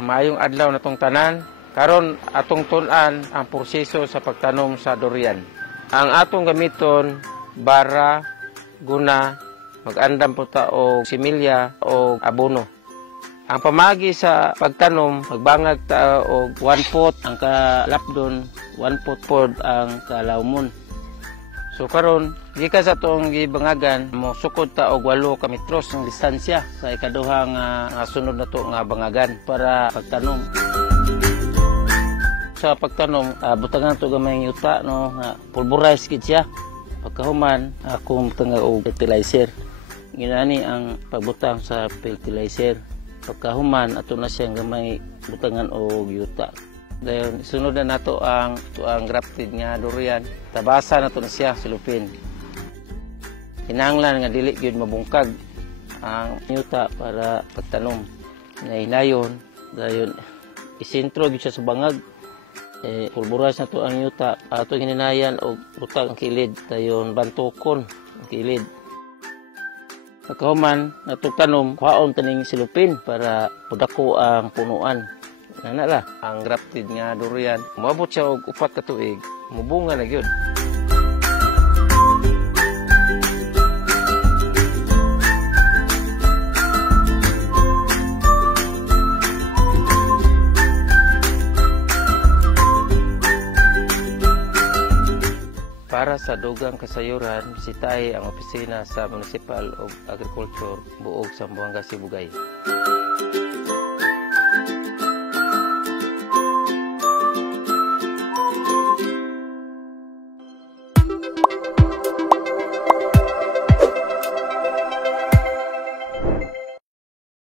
Mayong adlaw natong tanan. Karon atong tun-an ang proseso sa pagtanom sa durian. Ang atong gamiton bara, guna, mag-andam po ta og similya o abono. Ang pamagi sa pagtanom, magbangag ta og 1 pot ang kalapdon, 1 pot pod ang kalawmon. So karon, gikan sa tong gibangagan, mo sukod ta og 8 ka metros ang distansya sa ikaduha nga sunod na to nga bangagan para pagtanom. Sa pagtanom, butangan to gamay yuta no, nga pulverize gid siya. Pagkahuman, ako tanga og fertilizer. Ginani ang pagbutang sa fertilizer. Pagkahuman, ato na siyang gamay butangan og yuta. Dayon sunod na nato ang grafted nga durian. Tabasa nato na siya silupin. Kinahanglan nga dili gyud mabungkag ang yuta para pagtanom. Nahilayon, dayon isentro gyud siya sa bangag. Pulburas na to ang yuta. Ato hininayan og butang ang kilid. Dayon bantukon ang kilid. Pagkahuman nato tanom, kuhaon taning silupin para pudako ang punuan. Nana ang grafted nga durian, moabot siya og 4 ka tuig, mubunga na gyud. Para sa dugang kasayuran, bisitahi ang opisina sa Municipal of Agriculture, Buog, Zamboanga, Sibugay.